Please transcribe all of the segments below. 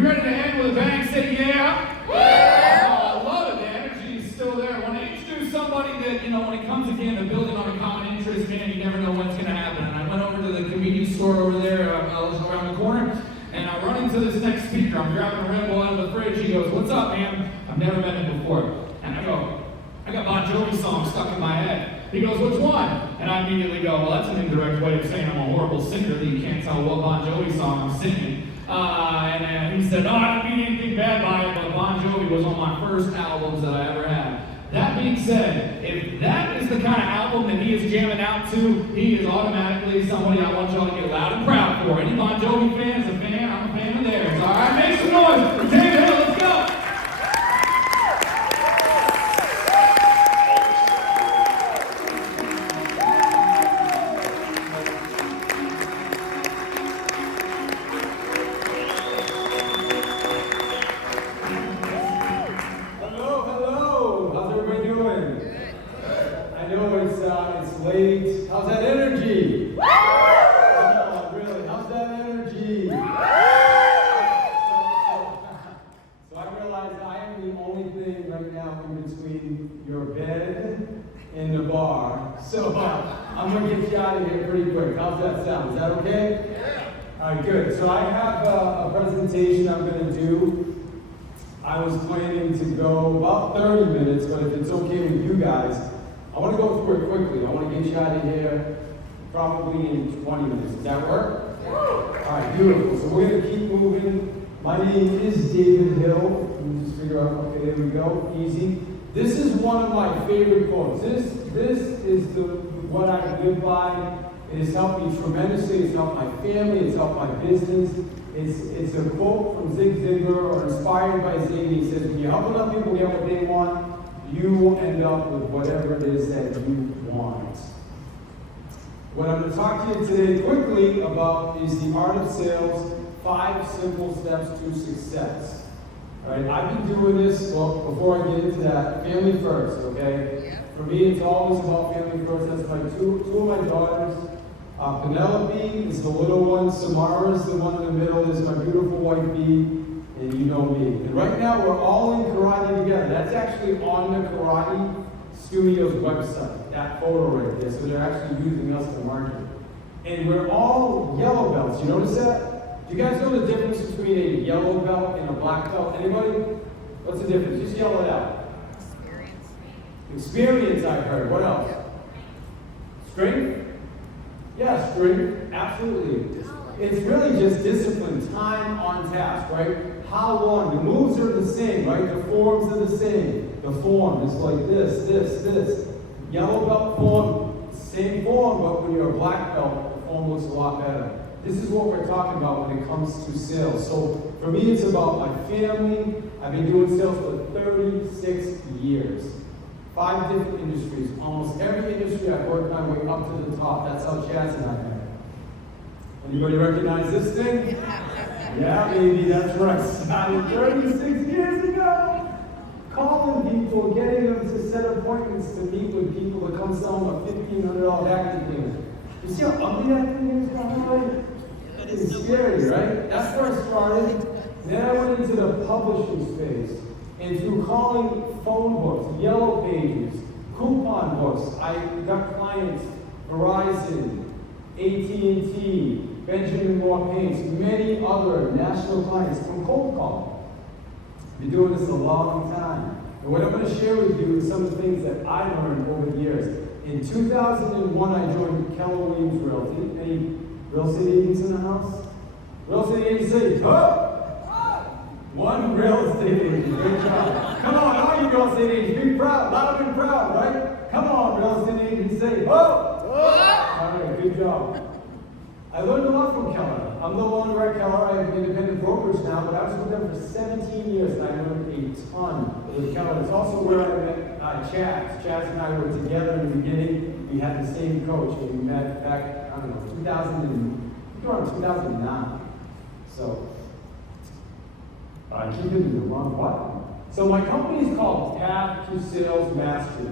you ready to end with a bang? Say yeah. Yeah. Oh, I love it. The energy is still there. When I introduce somebody that, when it comes again to building on a common interest, man, you never know what's going to happen. And I went over to the convenience store over there, around the corner, and I run into this next speaker. I'm grabbing a Red Bull out of the fridge. He goes, "What's up, man?" I've never met him before. And I go, "I got Bon Jovi songs stuck in my head." He goes, "Which one?" And I immediately go, "Well, that's an indirect way of saying I'm a horrible singer that you can't tell what Bon Jovi song I'm singing." And he said, "No, I don't mean anything bad by it, but Bon Jovi was on my first albums that I ever had." That being said, if that is the kind of album that he is jamming out to, he is automatically somebody I want y'all to get loud and proud for. Any Bon Jovi fans, a fan, I'm a fan of theirs. All right, make some noise for David Hill. Let's go. Late. How's that energy? Oh, really? How's that energy? So I realize I am the only thing right now in between your bed and the bar. So I'm going to get you out of here pretty quick. How's that sound? Is that okay? Yeah. All right, good. So I have a presentation I'm going to do. I was planning to go about 30 minutes, but if it's okay with you guys, I want to go through it quickly. I want to get you out of here probably in 20 minutes. Does that work? All right, beautiful. So we're going to keep moving. My name is David Hill. Let me just figure out, okay, there we go. Easy. This is one of my favorite quotes. This is what I live by. It has helped me tremendously. It's helped my family. It's helped my business. It's a quote from Zig Ziglar, or inspired by Zig. He says, when you help enough people get what they want, you will end up with whatever it is that you want. What I'm going to talk to you today quickly about is the art of sales, 5 simple steps to success. All right, I've been doing this, well, before I get into that, family first, okay? Yeah. For me, it's always about family first. That's my two of my daughters. Penelope is the little one. Samara is the one in the middle. This is my beautiful white bee. And you know me. And right now we're all in karate together. That's actually on the Karate Studio's website, that photo right there. So they're actually using us to market. And we're all yellow belts. You notice that? Do you guys know the difference between a yellow belt and a black belt? Anybody? What's the difference? Just yell it out. Experience. Experience, I've heard. What else? Strength? Yeah, strength. Absolutely. It's really just discipline, time on task, right? How long? The moves are the same, right? The forms are the same. The form is like this. Yellow belt form, same form, but when you're a black belt, the form looks a lot better. This is what we're talking about when it comes to sales. So for me, it's about my family. I've been doing sales for 36 years. 5 different industries. Almost every industry I've worked my way up to the top. That's how Chaz and I met. Anybody recognize this thing? Yeah, baby, that's right. Started 36 years ago. Calling people, getting them to set appointments to meet with people to come sell them a $1,500 vacuum cleaner. You see how ugly that thing is, probably? It's scary, right? That's where I started. Then I went into the publishing space. And through calling phone books, yellow pages, coupon books, I got clients, Verizon, AT&T, Benjamin Moore Paints, many other national clients from cold calling. I've been doing this a long time. And what I'm going to share with you is some of the things that I learned over the years. In 2001, I joined Keller Williams Realty. Any real estate agents in the house? Real estate agents say, oh! One real estate agent, good job. Come on, all you real estate agents, be proud, loud and proud, right? Come on, real estate agents, say, oh! All right, good job. I learned a lot from Keller. I'm no longer at Keller. I have an independent brokerage now, but I was with them for 17 years, and I learned a ton with Keller. It's also where I met Chaz. Chaz and I were together in the beginning. We had the same coach, and we met back, I don't know, around 2009. So, I keep hitting the wrong button. So my company is called Path to Sales Mastery.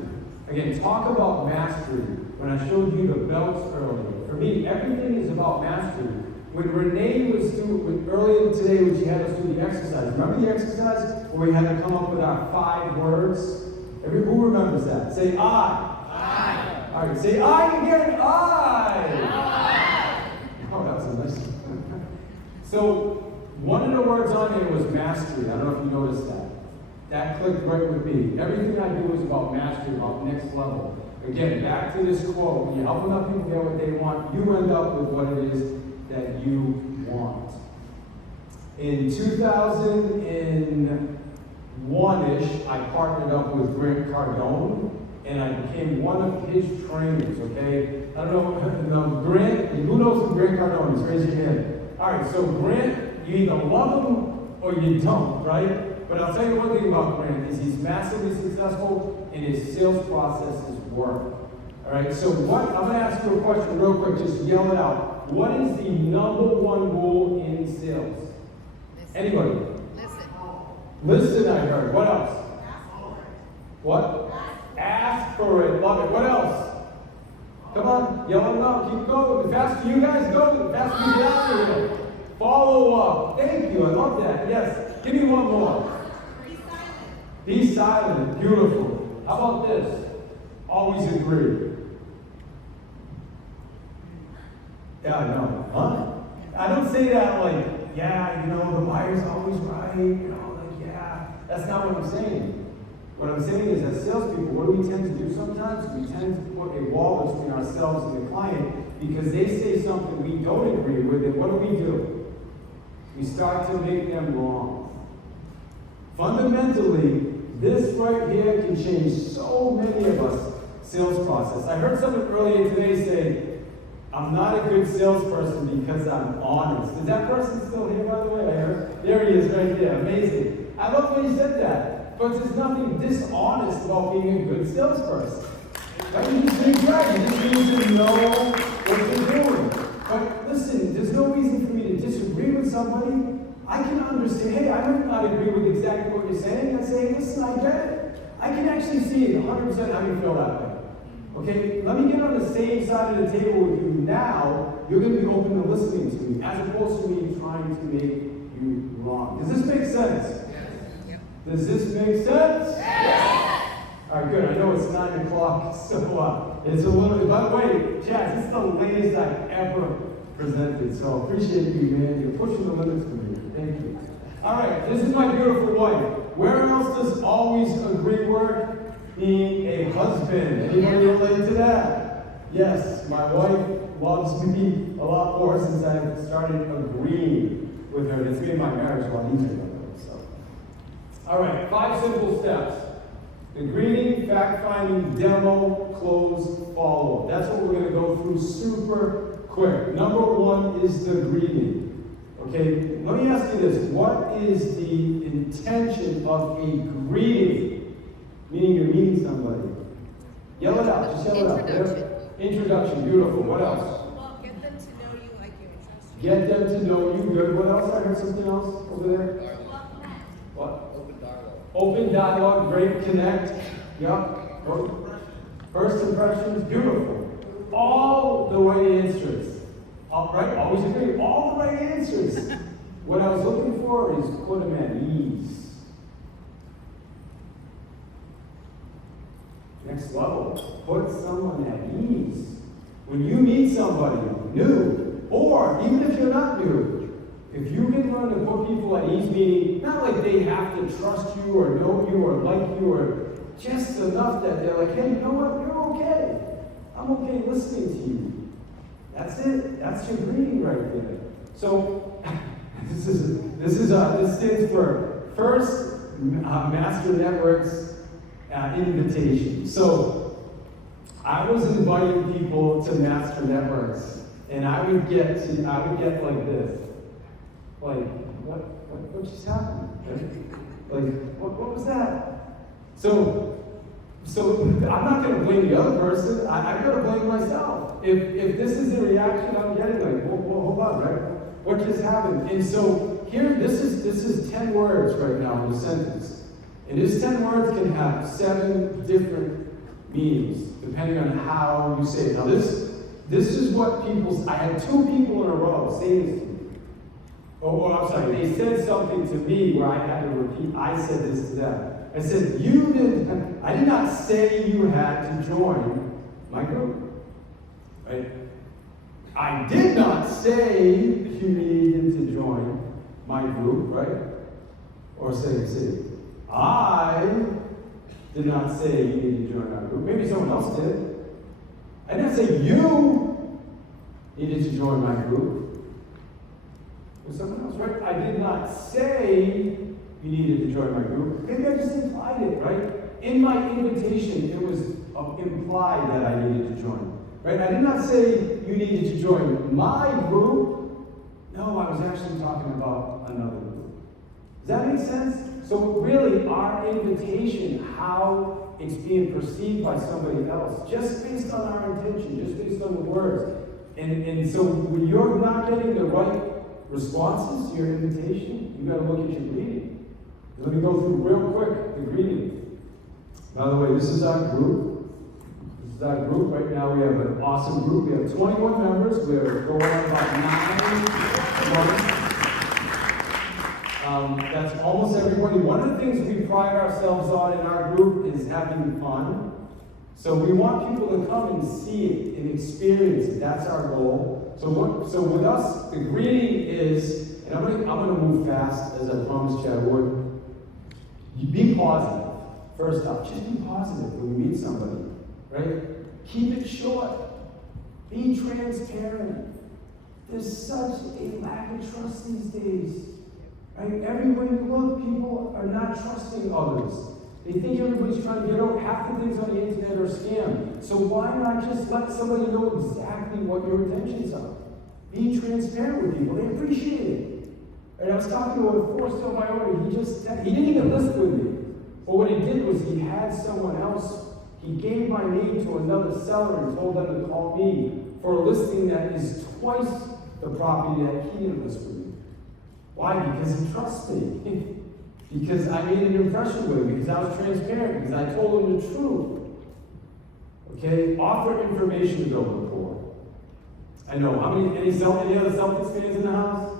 Again, talk about mastery. When I showed you the belts earlier, for me, everything is about mastery. when Renee was doing, earlier today when she had us do the exercise, remember the exercise where we had to come up with our 5 words? Who remembers that? Say I. I. All right, say I again. I. Oh, that was a nice one. So, one of the words on there was mastery. I don't know if you noticed that. That clicked right with me. Everything I do is about mastery, about next level. Again, back to this quote. When you help enough people get what they want, you end up with what it is that you want. In 2001-ish, I partnered up with Grant Cardone, and I became one of his trainers, okay? I don't know, Grant, who knows who Grant Cardone is? Raise your hand. All right, so Grant, you either love him or you don't, right? But I'll tell you one thing about Grant is he's massively successful and his sales processes work. All right, so what, I'm gonna ask you a question real quick, just yell it out. What is the number one rule in sales? Listen. Anybody? Listen. Listen, I heard. What else? What? Ask for it. Love it. What else? Come on, yell it out. Keep going. The faster you guys go, the faster you get out of here. Follow up. Thank you. I love that. Yes. Give me one more. Be silent. Beautiful. How about this? Always agree. Yeah, I know. Huh? I don't say that like, yeah, you know, the buyer's always right. You know, like, yeah. That's not what I'm saying. What I'm saying is, as salespeople, what do we tend to do sometimes? We tend to put a wall between ourselves and the client because they say something we don't agree with, and what do? We start to make them wrong. Fundamentally, this right here can change so many of us sales process. I heard someone earlier today say, I'm not a good salesperson because I'm honest. Is that person still here, by the way? I heard. There he is right there. Amazing. I love when he said that. But there's nothing dishonest about being a good salesperson. Right? You just need right. You just need to know what you're doing. But listen, there's no reason for me to disagree with somebody. I can understand, hey, I might not agree with exactly what you're saying. I say, listen, I get it. I can actually see it 100% how you feel that way. Okay, let me get on the same side of the table with you now. You're going to be open to listening to me, as opposed to me trying to make you wrong. Does this make sense? Yes. Does this make sense? Yes. All right, good. I know it's 9 o'clock, so it's a little bit. By the way, Chaz, this is the latest I've ever presented, so appreciate you, man. You're pushing the limits for me. Thank you. All right, this is my beautiful wife. Where else does always agree work? Being a husband. Anybody relate to that? Yes, my wife loves me a lot more since I've started agreeing with her. It's made my marriage a lot easier, by the way. So, all right, 5 simple steps: the greeting, fact-finding, demo, close, follow. That's what we're going to go through super quick. Number 1 is the greeting. Okay, let me ask you this: what is the intention of a greeting? Meaning you're meeting somebody. Yell it out. Just yell it out. Introduction. Introduction. Beautiful. What else? Well, get them to know you, like you, and trust you. Get them to know you. Good. What else? I heard something else over there. What? Open dialogue. Open dialogue. Great. Connect. Yep. First impressions. Beautiful. All the right answers. All right. Always agree. All the right answers. What I was looking for is put them at ease. Next level, put someone at ease. When you meet somebody new, or even if you're not new, if you can learn to put people at ease, meaning not like they have to trust you or know you or like you, or just enough that they're like, hey, you know what, you're okay. I'm okay listening to you. That's it. That's your greeting right there. So this stands for First Master Networks invitation. So I was inviting people to Master Networks, and I would get like this, like what just happened? Like what was that? So I'm not going to blame the other person. I got to blame myself. If this is the reaction I'm getting, like well, hold on, right? What just happened? And so here, this is 10 words right now in a sentence. And this 10 words can have 7 different meanings, depending on how you say it. Now this is what I had 2 people in a row say this to me. I'm sorry, they said something to me where I had to repeat, I said this to them. I said, I did not say you had to join my group, right? I did not say you needed to join my group, right? Or say, I did not say you needed to join our group. Maybe someone else did. I didn't say you needed to join my group. It was someone else, right? I did not say you needed to join my group. Maybe I just implied it, right? In my invitation, it was implied that I needed to join, right? I did not say you needed to join my group. No, I was actually talking about another group. Does that make sense? So really, our invitation, how it's being perceived by somebody else, just based on our intention, just based on the words. And so when you're not getting the right responses to your invitation, you got to look at your greeting. Let me go through real quick the greeting. By the way, this is our group. This is our group. Right now we have an awesome group. We have 21 members. We're going on about 9 months. That's almost everybody. One of the things we pride ourselves on in our group is having fun. So we want people to come and see it and experience it. That's our goal. So with us, the greeting is, and I'm gonna move fast as I promised you I would. You be positive. First off, just be positive when you meet somebody, right? Keep it short. Be transparent. There's such a lack of trust these days, right? Everywhere you look, people are not trusting others. They think everybody's trying to get over. Half the things on the internet are scam. So why not just let somebody know exactly what your intentions are? Be transparent with people. They appreciate it. And I was talking to a force on my own, he didn't even list with me. But what he did was he had someone else, he gave my name to another seller and told them to call me for a listing that is twice the property that he didn't list with me. Why? Because he trusts me. Because I made an impression with him, because I was transparent, because I told him the truth. Okay? Offer information to build rapport. I know. Any other Celtics fans in the house?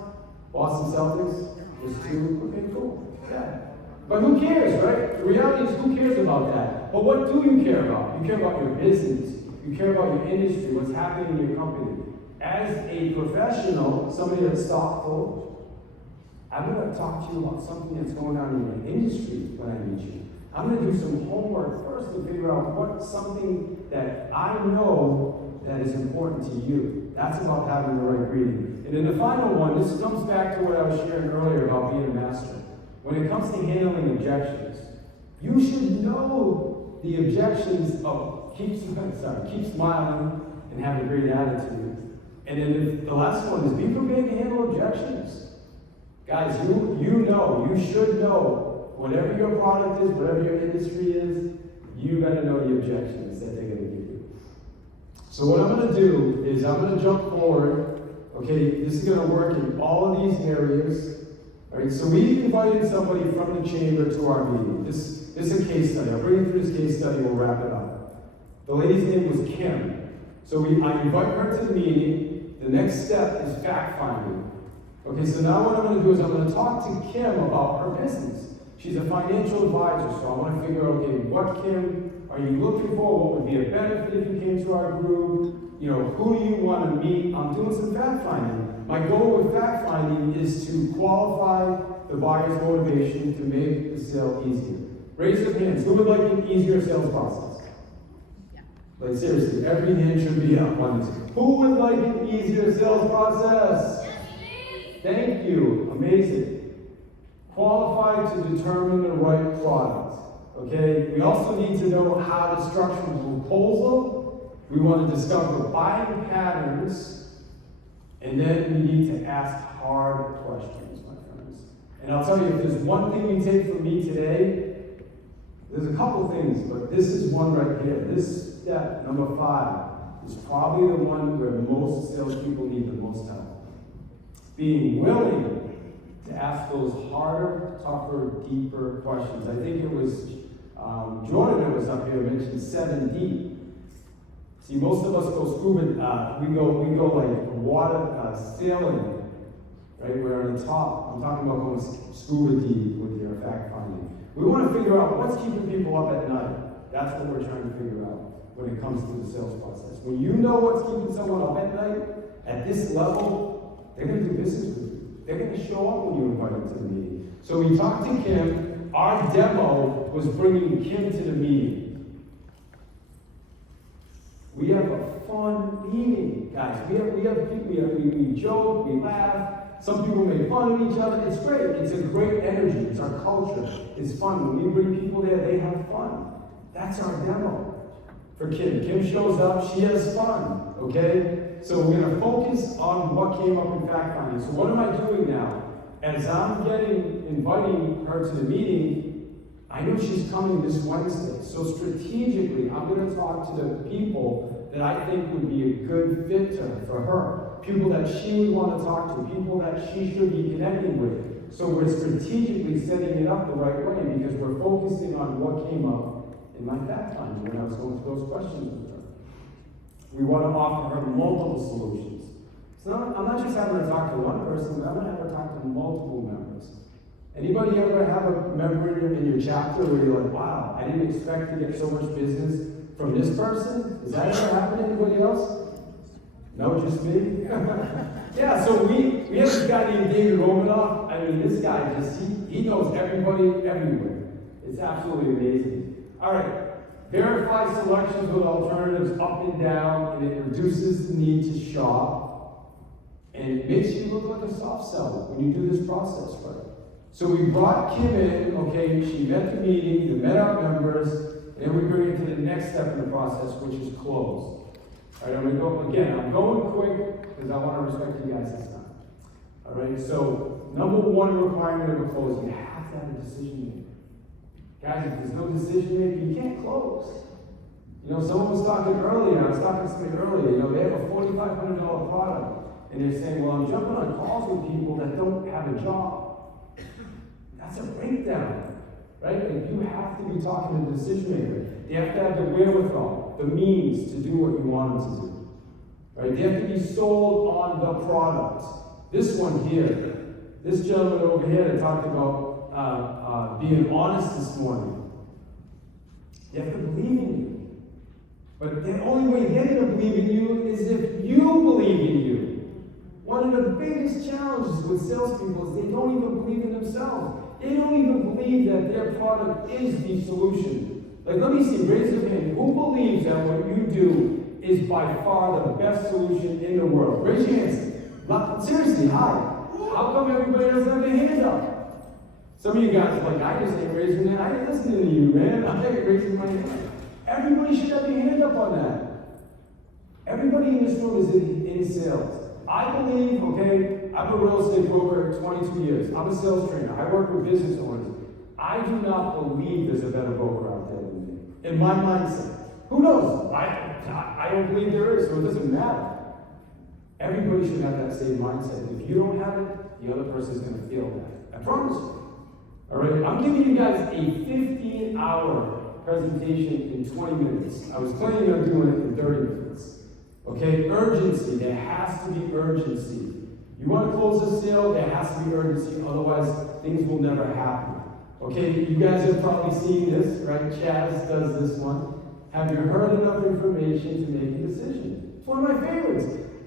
Boston Celtics? There's 2? Okay, cool. Yeah. But who cares, right? The reality is, who cares about that? But what do you care about? You care about your business. You care about your industry, what's happening in your company. As a professional, somebody that's thoughtful, I'm going to talk to you about something that's going on in your industry when I meet you. I'm going to do some homework first to figure out what's something that I know that is important to you. That's about having the right greeting. And then the final one, this comes back to what I was sharing earlier about being a master. When it comes to handling objections, you should know the objections of keep smiling and have a great attitude. And then the last one is be prepared to handle objections. Guys, you should know, whatever your product is, whatever your industry is, you got to know the objections that they're going to give you. So what I'm going to do is I'm going to jump forward. Okay, this is going to work in all of these areas. All right, so we invited somebody from the chamber to our meeting. This is a case study. I'll bring you through this case study. We'll wrap it up. The lady's name was Kim. So I invite her to the meeting. The next step is fact-finding. Okay, so now what I'm going to do is I'm going to talk to Kim about her business. She's a financial advisor, so I want to figure out, okay, what Kim are you looking for? What would be a benefit if you came to our group? You know, who do you want to meet? I'm doing some fact-finding. My goal with fact-finding is to qualify the buyer's motivation to make the sale easier. Raise your hands. Who would like an easier sales process? Yeah. Like seriously, every hand should be up on this. Who would like an easier sales process? Thank you. Amazing. Qualified to determine the right product. Okay? We also need to know how to structure a proposal. We want to discover buying patterns. And then we need to ask hard questions, my friends. And I'll tell you, if there's one thing you take from me today, there's a couple things, but this is one right here. This step, number 5, is probably the one where most salespeople need the most help. Being willing to ask those harder, tougher, deeper questions. I think it was Jordan that was up here mentioned 7 deep. See, most of us go scuba. We go like water sailing right? We're on the top. I'm talking about going scuba deep with your fact finding. We want to figure out what's keeping people up at night. That's what we're trying to figure out when it comes to the sales process. When you know what's keeping someone up at night, at this level, they're going to do business with you. They're going to show up when you invite them to the meeting. So we talked to Kim. Our demo was bringing Kim to the meeting. We have a fun meeting, guys. We joke, we laugh. Some people make fun of each other. It's great. It's a great energy. It's our culture. It's fun. When we bring people there, they have fun. That's our demo for Kim. Kim shows up. She has fun. Okay? So we're going to focus on what came up in fact finding. So what am I doing now? As I'm inviting her to the meeting, I know she's coming this Wednesday. So strategically, I'm going to talk to the people that I think would be a good fit for her. People that she would want to talk to. People that she should be connecting with. So we're strategically setting it up the right way because we're focusing on what came up in my fact finding when I was going through those questions with her. We want to offer her multiple solutions. So I'm not just having her talk to one person, but I'm going to have her talk to multiple members. Anybody ever have a member in your chapter where you're like, wow, I didn't expect to get so much business from this person? Does that ever happen to anybody else? No, just me? Yeah, so we have this guy named David Romanoff. I mean, this guy he knows everybody everywhere. It's absolutely amazing. All right. Verify selections with alternatives up and down, and it reduces the need to shop, and it makes you look like a soft seller when you do this process right. So we brought Kim in, okay, she met the meeting, they met our members, and then we bring it to the next step in the process, which is close. All right, I'm going to go again. I'm going quick because I want to respect you guys this time. All right, so number one requirement of a close, you have to have a decision maker. Guys, if there's no decision maker, you can't close. You know, someone was talking earlier, I was talking to somebody earlier, you know, they have a $4,500 product, and they're saying, well, I'm jumping on calls with people that don't have a job. That's a breakdown, right? And you have to be talking to the decision maker. They have to have the wherewithal, the means to do what you want them to do. Right? They have to be sold on the product. This one here, this gentleman over here that talked about being honest this morning. They have to believe in you. But the only way they're going to believe in you is if you believe in you. One of the biggest challenges with salespeople is they don't even believe in themselves. They don't even believe that their product is the solution. Like, let me see, raise your hand. Who believes that what you do is by far the best solution in the world? Raise your hands. Seriously, hi. How come everybody doesn't have their hand up? Some of you guys are like, I just ain't raising that. I ain't listening to you, man. I ain't raising my hand. Everybody should have their hand up on that. Everybody in this room is in sales. I believe, okay, I'm a real estate broker for 22 years. I'm a sales trainer. I work with business owners. I do not believe there's a better broker out there than me. In my mindset. Who knows? I don't believe there is, so it doesn't matter. Everybody should have that same mindset. If you don't have it, the other person is going to feel that. I promise you. All right, I'm giving you guys a 15-hour presentation in 20 minutes. I was planning on doing it in 30 minutes. Okay, urgency. There has to be urgency. You want to close a sale, there has to be urgency. Otherwise, things will never happen. Okay, you guys have probably seen this, right? Chaz does this one. Have you heard enough information to make a decision? It's one of my favorites.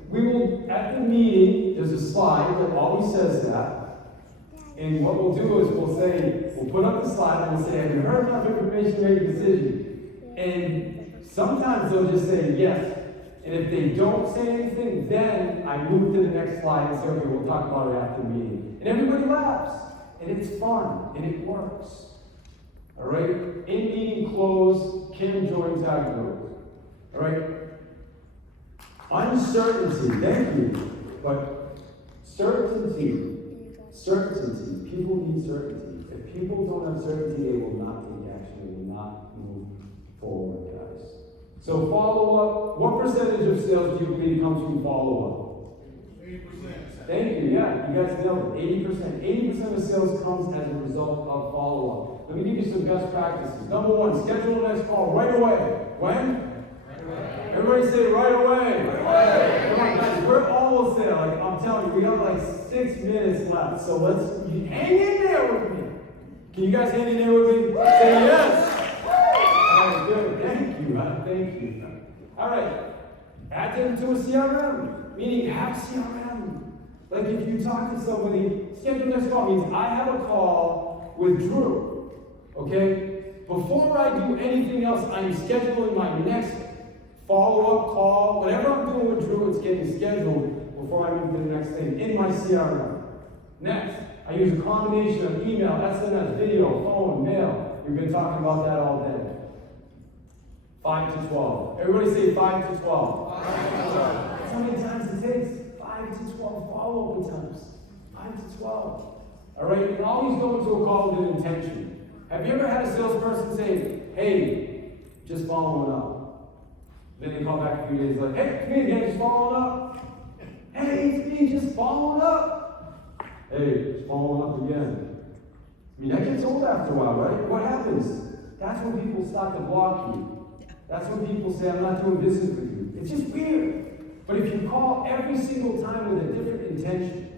We will, at the meeting, there's a slide that always says that. And what we'll do is we'll put up the slide and we'll say, have you heard enough information to make a decision? And sometimes they'll just say yes. And if they don't say anything, then I move to the next slide and say, okay, we'll talk about it after the meeting. And everybody laughs. And it's fun. And it works. All right? In meeting close, Kim joins our group. All right? Uncertainty. Thank you. But certainty. Certainty. People need certainty. If people don't have certainty, they will not take action. They will not move forward, guys. So follow-up. What percentage of sales do you believe comes from follow-up? 80%. Thank you. Yeah, you guys nailed it. 80%. 80% of sales comes as a result of follow-up. Let me give you some best practices. Number one, schedule the next call right away. When? Right away. Everybody say right away. Right away. Come on, guys. We're almost there. Like, I'm telling you, we have like 6 minutes left. So hang in there with me. Can you guys hang in there with me? Say yes. All right, good. Thank you. Thank you. All right. Add them to a CRM, meaning have CRM. Like if you talk to somebody, schedule next call means I have a call with Drew. Okay? Before I do anything else, I'm scheduling my next follow-up call. Whatever I'm doing with Drew, it's getting scheduled before I move to the next thing in my CRM. Next, I use a combination of email, SMS, video, phone, mail. We've been talking about that all day. 5 to 12. Everybody say 5 to 12. 5 to 12. That's how many times it takes. 5 to 12 follow-up times. 5 to 12. All right? And always go into a call with an intention. Have you ever had a salesperson say, hey, just following up? Then they call back a few days like, hey, it's me again, just following up. Hey, it's me, just following up. Hey, just following up again. I mean, that gets old after a while, right? What happens? That's when people start to block you. That's when people say, I'm not doing business with you. It's just weird. But if you call every single time with a different intention,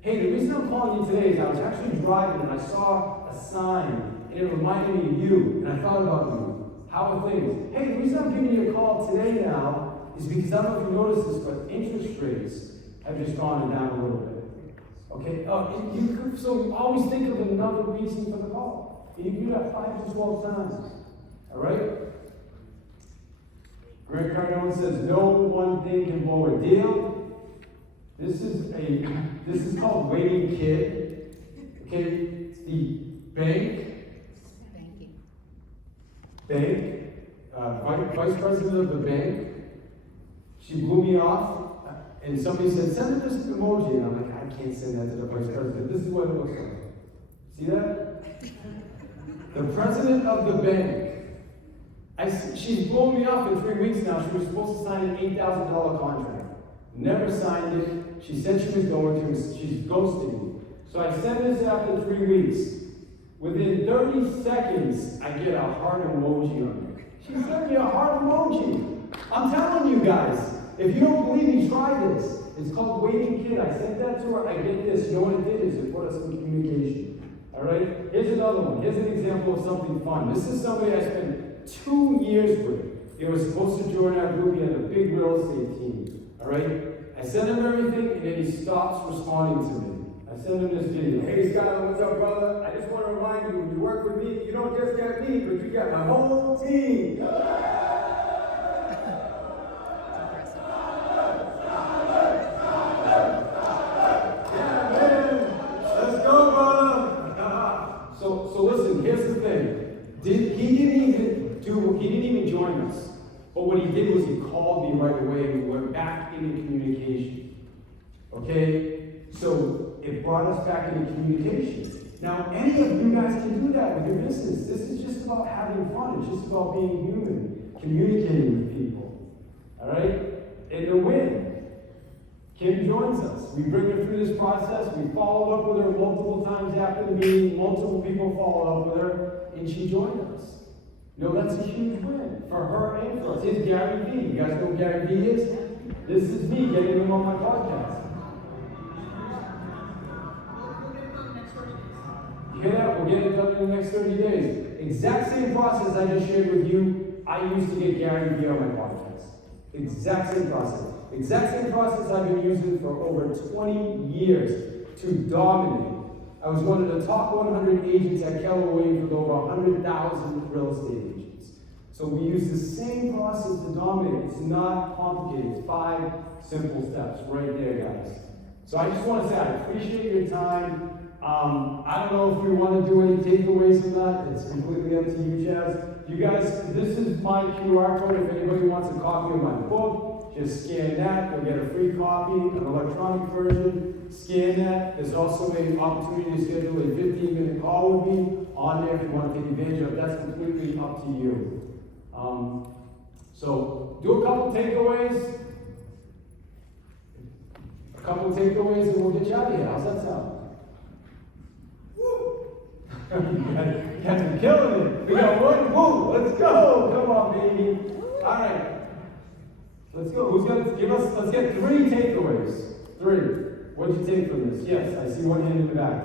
hey, the reason I'm calling you today is I was actually driving and I saw a sign and it reminded me of you, and I thought about you. How are things? Hey, the reason I'm giving you a call today now is because I don't know if you noticed this, but interest rates have just gone down a little bit. Okay? So you always think of another reason for the call. And you do that 5 to 12 times. All right? Grant Cardone says, no one thing can blow a deal. This is called waiting kid. Okay? It's the bank, vice president of the bank. She blew me off, and somebody said, send her this emoji. And I'm like, I can't send that to the vice president. This is what it looks like. See that? The president of the bank. She's blown me off in 3 weeks now. She was supposed to sign an $8,000 contract. Never signed it. She said she was going to. She's ghosting me. So I sent this after 3 weeks. Within 30 seconds, I get a heart emoji on it. She sent me a heart emoji. I'm telling you guys, if you don't believe me, try this. It's called Waiting Kid. I sent that to her. I get this. You know what it did is it put us in communication. All right? Here's another one. Here's an example of something fun. This is somebody I spent 2 years with. They were supposed to join our group. He had a big real estate team. All right? I sent him everything, and then he stops responding to me. I sent him this video. Hey Scott, what's up, brother? I just want to remind you, when you work with me, you don't just get me, but you got my whole team. Let's go, brother. So listen, here's the thing. He didn't even join us. But what he did was he called me right away and we went back into communication. Okay? So it brought us back into communication. Now, any of you guys can do that with your business. This is just about having fun. It's just about being human, communicating with people. All right? And a win. Kim joins us. We bring her through this process. We followed up with her multiple times after the meeting. Multiple people followed up with her, and she joined us. You know, that's a huge win for her and for us. Here's Gary Vee. You guys know who Gary Vee is? This is me getting him on my podcast. You hear that? We'll get it done in the next 30 days. Exact same process I just shared with you, I used to get Gary Vee on my podcast. Exact same process. Exact same process I've been using for over 20 years to dominate. I was one of the top 100 agents at Keller Williams with over 100,000 real estate agents. So we use the same process to dominate. It's not complicated. It's 5 simple steps right there, guys. So I just want to say I appreciate your time. I don't know if we want to do any takeaways or not. It's completely up to you, Chaz. You guys, this is my QR code. If anybody wants a copy of my book, just scan that. You'll get a free copy, an electronic version. Scan that. There's also an opportunity to schedule a 15-minute call with me on there if you want to take advantage of it. That's completely up to you. So do a couple takeaways. And we'll get you out of here. How's that sound? You guys are killing it. We got one. Woo! Let's go. Come on, baby. All right. Let's go. Who's going to give us? Let's get 3 takeaways. 3. What did you take from this? Yes, I see one hand in the back.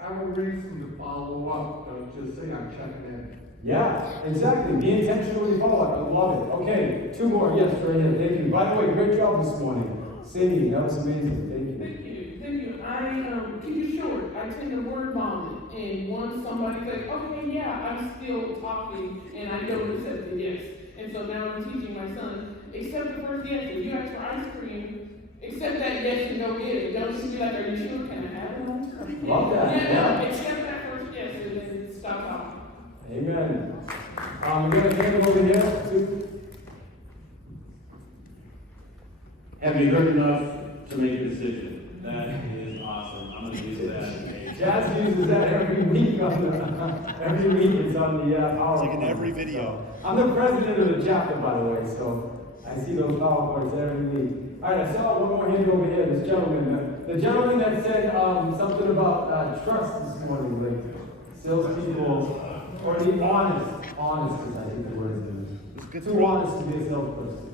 I have a reason to follow up, don't just say I'm checking in. Yeah, exactly. Be intentional with your follow-up. I love it. Okay, two more. Yes, right here. Thank you. By the way, great job this morning. Singing, that was amazing. Thank you. Thank you, thank you. I keep it short. I tend to word vomit, and once somebody says, "Okay, yeah," I'm still talking, and I don't accept the yes. And so now I'm teaching my son, accept the first yes. If you ask for ice cream, accept that yes and go get it. Don't just be like, "Are you sure? Can I have one?" Love that. Yeah, no, accept that first yes, and then stop talking. Amen. We're going to hand it over here to... Have you heard enough to make a decision? That is awesome. I'm going to use that. Jazz uses that every week on the, every week it's on the PowerPoint. It's like in every video. So, I'm the president of the chapter, by the way, so I see those PowerPoints every week. All right, I saw one more hand over here, this gentleman. The gentleman that said something about trust this morning, like salespeople, or the honest is I think the word is. Too honest to be a salesperson.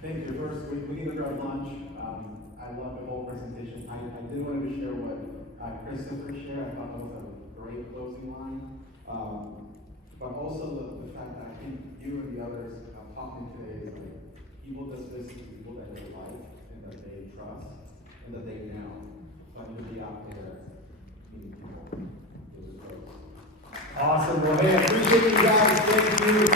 Thank you. First, we need to grab lunch. I love the whole presentation. I did want to share what Christopher shared. I thought that was a great closing line. But also the fact that I think you and the others talking today is like people does business with people that they like and that they trust and that they know. So I need to be out there meeting people. It was great. Awesome. Well, hey, I appreciate you guys. Thank you.